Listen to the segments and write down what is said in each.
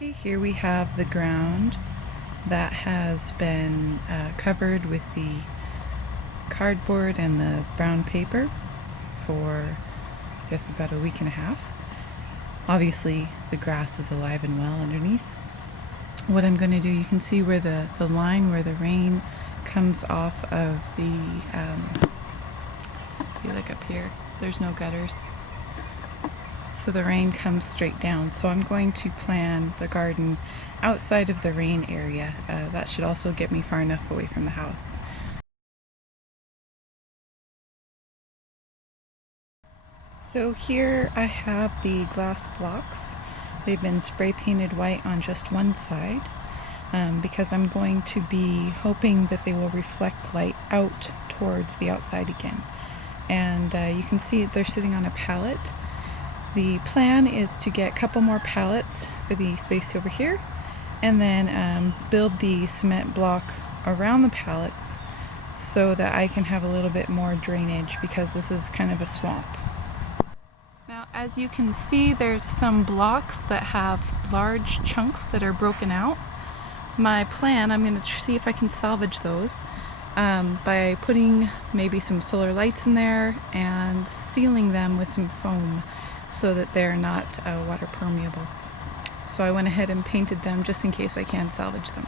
Okay, here we have the ground that has been covered with the cardboard and the brown paper for, I guess, about a week and a half. Obviously, the grass is alive and well underneath. What I'm going to do, you can see where the line where the rain comes off of the, if you look up here, there's no gutters. So the rain comes straight down. So I'm going to plan the garden outside of the rain area. That should also get me far enough away from the house. So here I have the glass blocks. They've been spray painted white on just one side because I'm going to be hoping that they will reflect light out towards the outside again. And you can see they're sitting on a pallet. The plan is to get a couple more pallets for the space over here and then build the cement block around the pallets so that I can have a little bit more drainage because this is kind of a swamp. Now, as you can see, there's some blocks that have large chunks that are broken out. My plan, I'm going to see if I can salvage those by putting maybe some solar lights in there and sealing them with some foam so that they're not water permeable. So I went ahead and painted them just in case I can salvage them.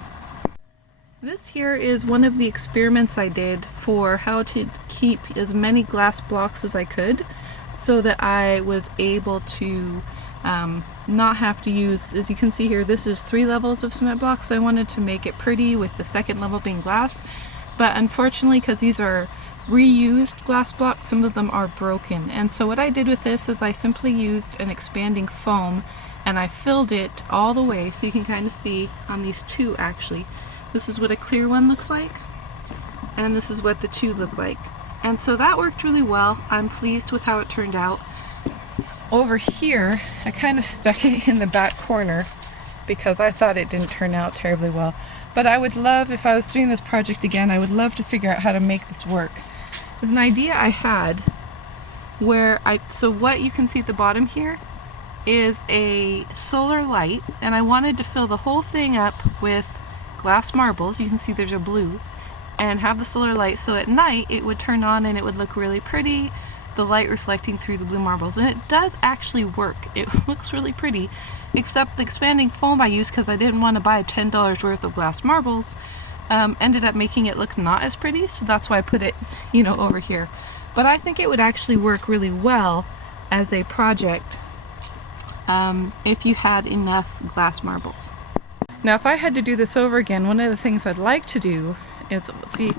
This here is one of the experiments I did for how to keep as many glass blocks as I could so that I was able to not have to use, as you can see here, this is 3 levels of cement blocks. I wanted to make it pretty with the second level being glass, but unfortunately, because these are reused glass blocks, some of them are broken. And so what I did with this is I simply used an expanding foam and I filled it all the way, so you can kind of see on these two actually. This is what a clear one looks like, and this is what the two look like. And so that worked really well. I'm pleased with how it turned out. Over here, I kind of stuck it in the back corner because I thought it didn't turn out terribly well. But I would love, if I was doing this project again, I would love to figure out how to make this work. There's an idea I had where so what you can see at the bottom here is a solar light, and I wanted to fill the whole thing up with glass marbles. You can see there's a blue, and have the solar light so at night it would turn on and it would look really pretty, the light reflecting through the blue marbles. And it does actually work. It looks really pretty, except the expanding foam I used, because I didn't want to buy $10 worth of glass marbles, ended up making it look not as pretty, so that's why I put it, over here. But I think it would actually work really well as a project if you had enough glass marbles. Now, if I had to do this over again, one of the things I'd like to do is, see,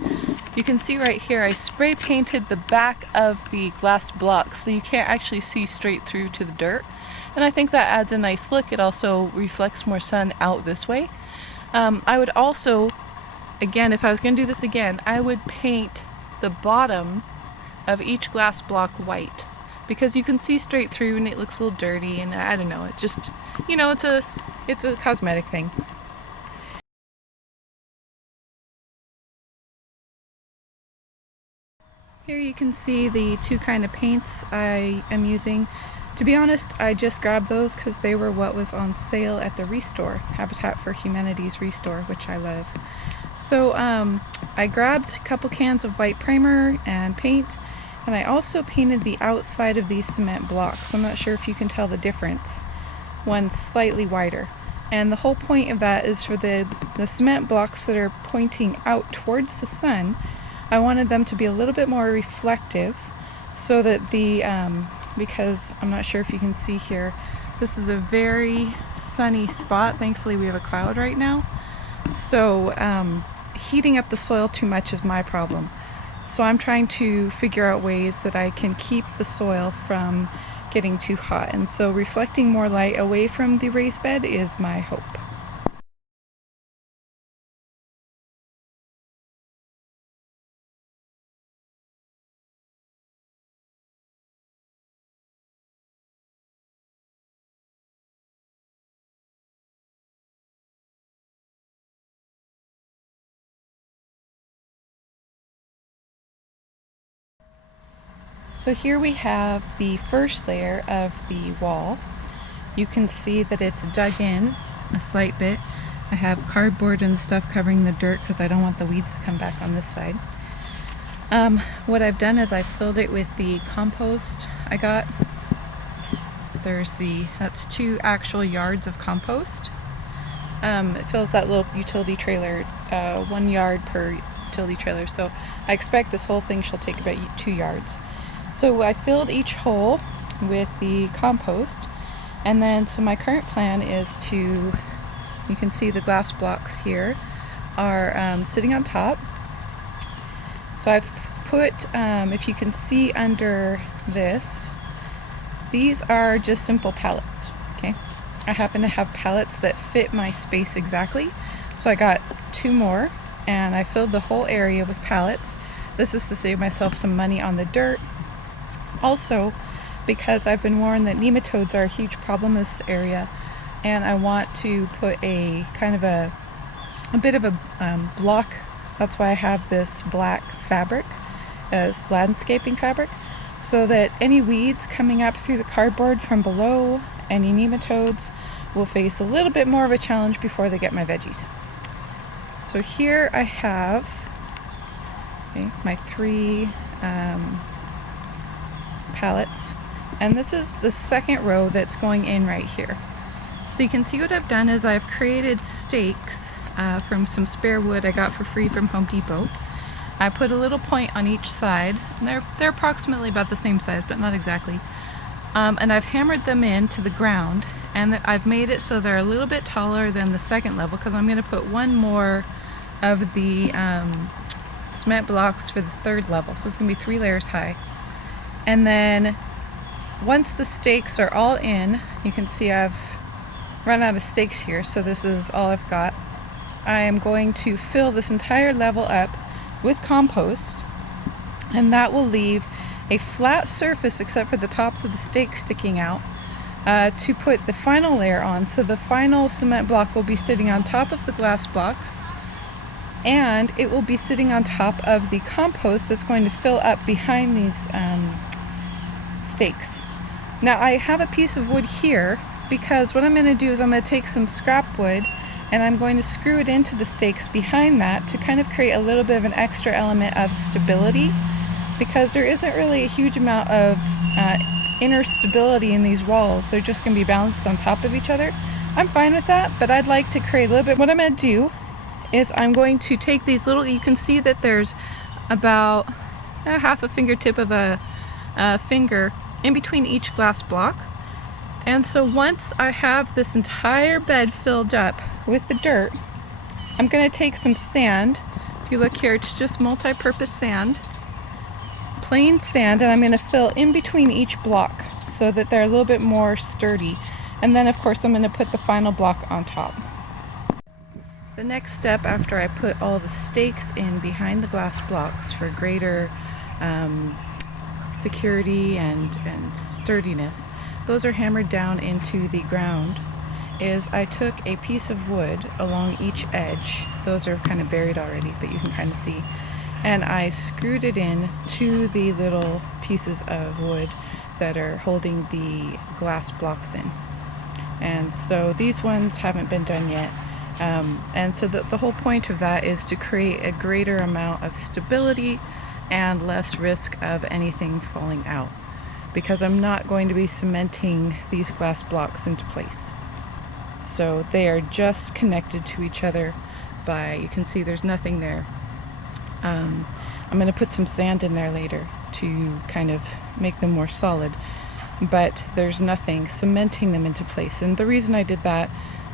you can see right here, I spray painted the back of the glass block so you can't actually see straight through to the dirt. And I think that adds a nice look. It also reflects more sun out this way. I would also, again, if I was going to do this again, I would paint the bottom of each glass block white because you can see straight through and it looks a little dirty, and I don't know, it just, it's a cosmetic thing. Here you can see the two kind of paints I am using. To be honest, I just grabbed those because they were what was on sale at the Restore, Habitat for Humanity's Restore, which I love. So I grabbed a couple cans of white primer and paint, and I also painted the outside of these cement blocks. I'm not sure if you can tell the difference. One's slightly wider. And the whole point of that is for the cement blocks that are pointing out towards the sun, I wanted them to be a little bit more reflective so that because I'm not sure if you can see here, this is a very sunny spot. Thankfully we have a cloud right now. So heating up the soil too much is my problem. So I'm trying to figure out ways that I can keep the soil from getting too hot. And so reflecting more light away from the raised bed is my hope. So here we have the first layer of the wall. You can see that it's dug in a slight bit. I have cardboard and stuff covering the dirt because I don't want the weeds to come back on this side. What I've done is I filled it with the compost I got. That's 2 actual yards of compost. It fills that little utility trailer, 1 yard per utility trailer. So I expect this whole thing shall take about 2 yards. So I filled each hole with the compost, and then so my current plan is to, you can see the glass blocks here are sitting on top. So I've put, if you can see under this, these are just simple pallets, okay? I happen to have pallets that fit my space exactly, so I got 2 more, and I filled the whole area with pallets. This is to save myself some money on the dirt. Also, because I've been warned that nematodes are a huge problem in this area, and I want to put a kind of a bit of a block. That's why I have this black fabric as landscaping fabric, so that any weeds coming up through the cardboard from below, any nematodes, will face a little bit more of a challenge before they get my veggies. So here I have my 3 pallets, and this is the second row that's going in right here. So you can see what I've done is I've created stakes from some spare wood I got for free from Home Depot. I put a little point on each side, and they're approximately about the same size, but not exactly. And I've hammered them into the ground, and I've made it so they're a little bit taller than the second level, because I'm going to put 1 more of the cement blocks for the 3rd level. So it's going to be 3 layers high. And then once the stakes are all in, you can see I've run out of stakes here, so this is all I've got. I am going to fill this entire level up with compost, and that will leave a flat surface except for the tops of the stakes sticking out to put the final layer on. So the final cement block will be sitting on top of the glass blocks, and it will be sitting on top of the compost that's going to fill up behind these stakes. Now I have a piece of wood here because what I'm going to do is I'm going to take some scrap wood and I'm going to screw it into the stakes behind that to kind of create a little bit of an extra element of stability, because there isn't really a huge amount of inner stability in these walls. They're just going to be balanced on top of each other. I'm fine with that, but I'd like to create a little bit. What I'm going to do is I'm going to take these little, you can see that there's about a half a fingertip of a finger in between each glass block. And so once I have this entire bed filled up with the dirt, I'm going to take some sand. If you look here, it's just multi-purpose sand, plain sand, and I'm going to fill in between each block so that they're a little bit more sturdy. And then of course I'm going to put the final block on top. The next step after I put all the stakes in behind the glass blocks for greater security and sturdiness, those are hammered down into the ground, is I took a piece of wood along each edge. Those are kind of buried already, but you can kind of see. And I screwed it in to the little pieces of wood that are holding the glass blocks in. And so these ones haven't been done yet. And so the whole point of that is to create a greater amount of stability and less risk of anything falling out, because I'm not going to be cementing these glass blocks into place. So they are just connected to each other by, you can see there's nothing there. I'm going to put some sand in there later to kind of make them more solid, but there's nothing cementing them into place. And the reason I did that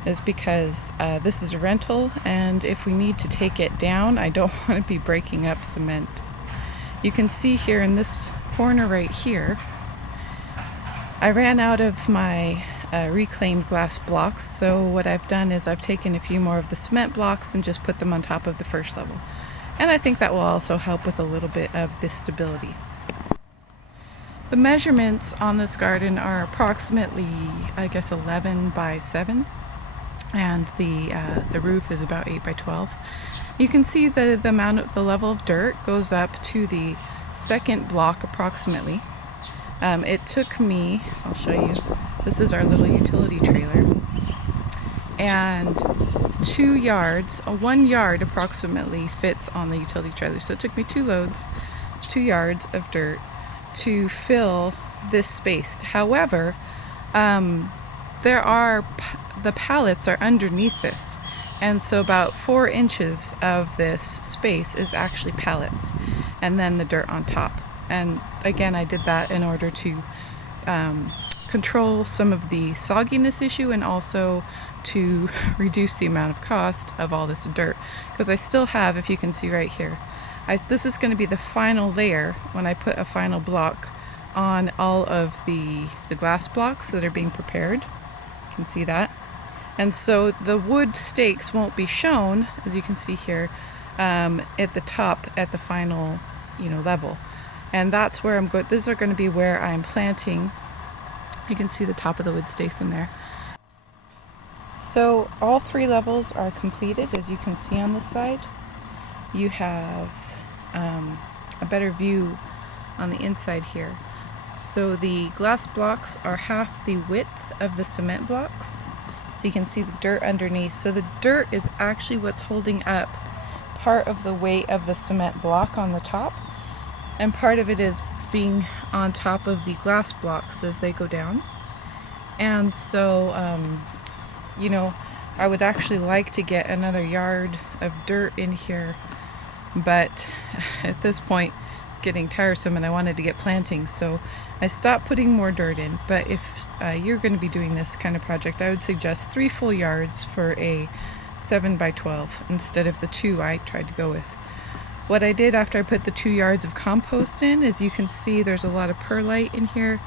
is because this is a rental, and if we need to take it down, I don't want to be breaking up cement. You can see here in this corner right here, I ran out of my reclaimed glass blocks, so what I've done is I've taken a few more of the cement blocks and just put them on top of the first level. And I think that will also help with a little bit of this stability. The measurements on this garden are approximately, I guess, 11 by 7, and the roof is about 8 by 12. You can see the amount of the level of dirt goes up to the second block approximately. It took me, I'll show you, this is our little utility trailer. and 2 yards, 1 yard approximately fits on the utility trailer. So it took me 2 loads, 2 yards of dirt to fill this space. However, the pallets are underneath this, and so about 4 inches of this space is actually pallets, and then the dirt on top. And again, I did that in order to control some of the sogginess issue, and also to reduce the amount of cost of all this dirt, because I still have, if you can see right here, this is going to be the final layer when I put a final block on all of the glass blocks that are being prepared. You can see that. And so the wood stakes won't be shown, as you can see here, at the top at the final, level. And that's where I'm going. These are going to be where I'm planting. You can see the top of the wood stakes in there. So all 3 levels are completed, as you can see on this side. You have a better view on the inside here. So the glass blocks are half the width of the cement blocks. So you can see the dirt underneath. So the dirt is actually what's holding up part of the weight of the cement block on the top, and part of it is being on top of the glass blocks as they go down. And so, I would actually like to get another yard of dirt in here, but at this point it's getting tiresome and I wanted to get planting, so I stopped putting more dirt in. But if you're going to be doing this kind of project, I would suggest 3 full yards for a 7 by 12 instead of the 2 I tried to go with. What I did after I put the 2 yards of compost in, as you can see, there's a lot of perlite in here.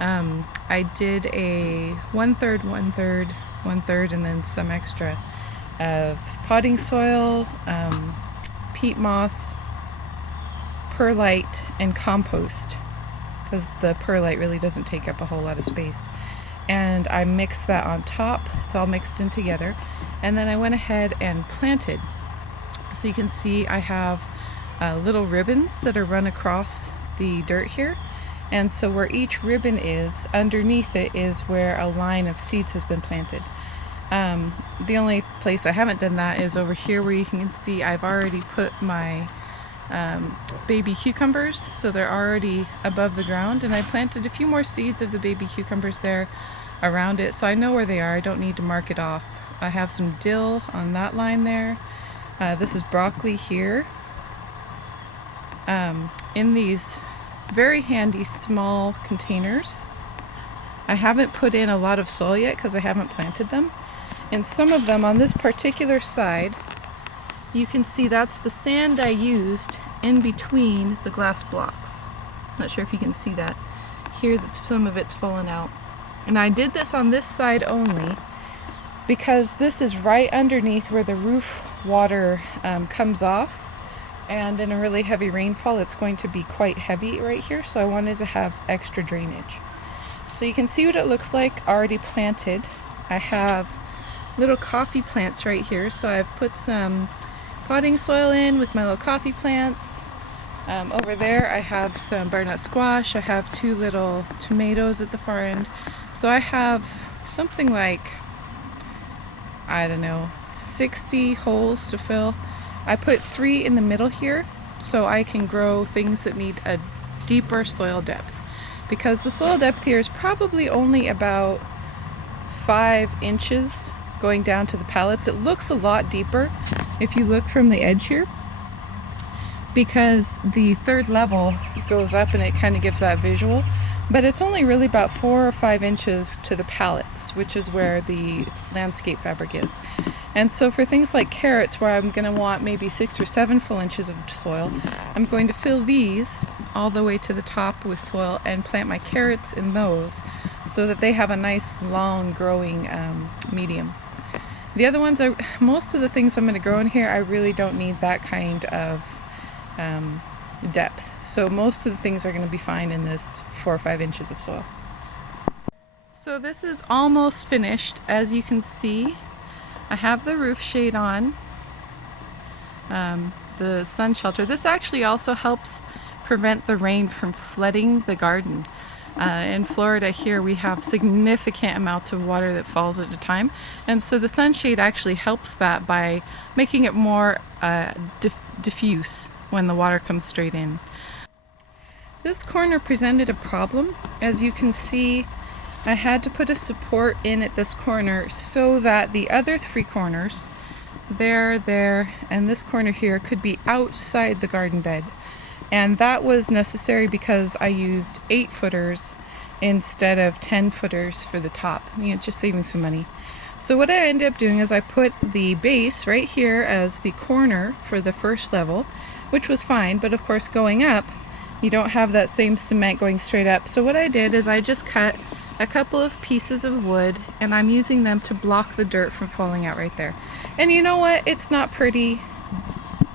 I did a 1/3, 1/3, 1/3, and then some extra of potting soil, peat moss, perlite, and compost, because the perlite really doesn't take up a whole lot of space. And I mixed that on top. It's all mixed in together. And then I went ahead and planted. So you can see I have little ribbons that are run across the dirt here. And so where each ribbon is, underneath it is where a line of seeds has been planted. The only place I haven't done that is over here, where you can see I've already put my baby cucumbers, so they're already above the ground, and I planted a few more seeds of the baby cucumbers there around it, so I know where they are. I don't need to mark it off. I have some dill on that line there. This is broccoli here. In these very handy small containers. I haven't put in a lot of soil yet because I haven't planted them. And some of them on this particular side, you can see that's the sand I used in between the glass blocks. Not sure if you can see that. Here, that's some of it's fallen out. And I did this on this side only because this is right underneath where the roof water comes off. And in a really heavy rainfall, it's going to be quite heavy right here, so I wanted to have extra drainage. So you can see what it looks like already planted. I have little coffee plants right here, so I've put some potting soil in with my little coffee plants. Over there I have some butternut squash. I have 2 little tomatoes at the far end. So I have something like, 60 holes to fill. I put 3 in the middle here so I can grow things that need a deeper soil depth, because the soil depth here is probably only about 5 inches going down to the pallets. It looks a lot deeper if you look from the edge here, because the 3rd level goes up and it kind of gives that visual, but it's only really about 4 or 5 inches to the pallets, which is where the landscape fabric is. And so for things like carrots, where I'm going to want maybe 6 or 7 full inches of soil, I'm going to fill these all the way to the top with soil and plant my carrots in those so that they have a nice long growing medium. The other ones, most of the things I'm going to grow in here, I really don't need that kind of depth. So most of the things are going to be fine in this 4 or 5 inches of soil. So this is almost finished. As you can see, I have the roof shade on, the sun shelter. This actually also helps prevent the rain from flooding the garden. In Florida here we have significant amounts of water that falls at a time, and so the sunshade actually helps that by making it more diffuse when the water comes straight in. This corner presented a problem. As you can see, I had to put a support in at this corner so that the other three corners, there, and this corner here, could be outside the garden bed. And that was necessary because I used 8-footers instead of 10-footers for the top, just saving some money. So what I ended up doing is I put the base right here as the corner for the first level, which was fine, but of course going up, you don't have that same cement going straight up. So what I did is I just cut a couple of pieces of wood, and I'm using them to block the dirt from falling out right there. And you know what? It's not pretty.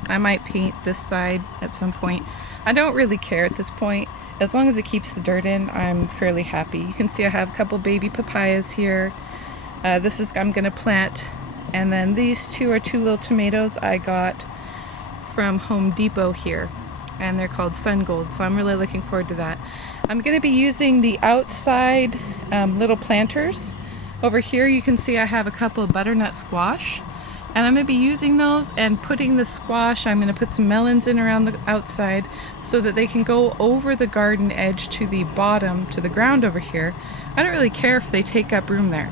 I might paint this side at some point. I don't really care at this point. As long as it keeps the dirt in, I'm fairly happy. You can see I have a couple baby papayas here. This is I'm gonna plant. And then these two are 2 little tomatoes I got from Home Depot here. And they're called Sun Gold, so I'm really looking forward to that. I'm gonna be using the outside little planters. Over here you can see I have a couple of butternut squash. And I'm going to be using those and putting the squash, I'm going to put some melons in around the outside so that they can go over the garden edge to the bottom, to the ground over here. I don't really care if they take up room there.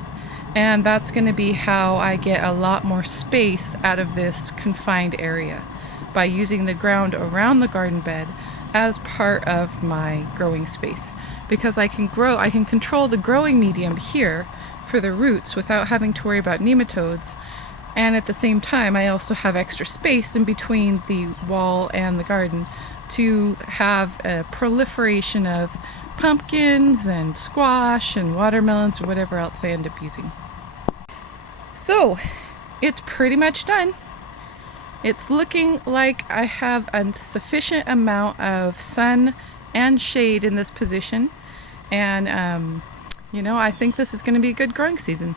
And that's going to be how I get a lot more space out of this confined area, by using the ground around the garden bed as part of my growing space. Because I can control the growing medium here for the roots without having to worry about nematodes. And at the same time, I also have extra space in between the wall and the garden to have a proliferation of pumpkins and squash and watermelons or whatever else I end up using. So, it's pretty much done. It's looking like I have a sufficient amount of sun and shade in this position. And, I think this is going to be a good growing season.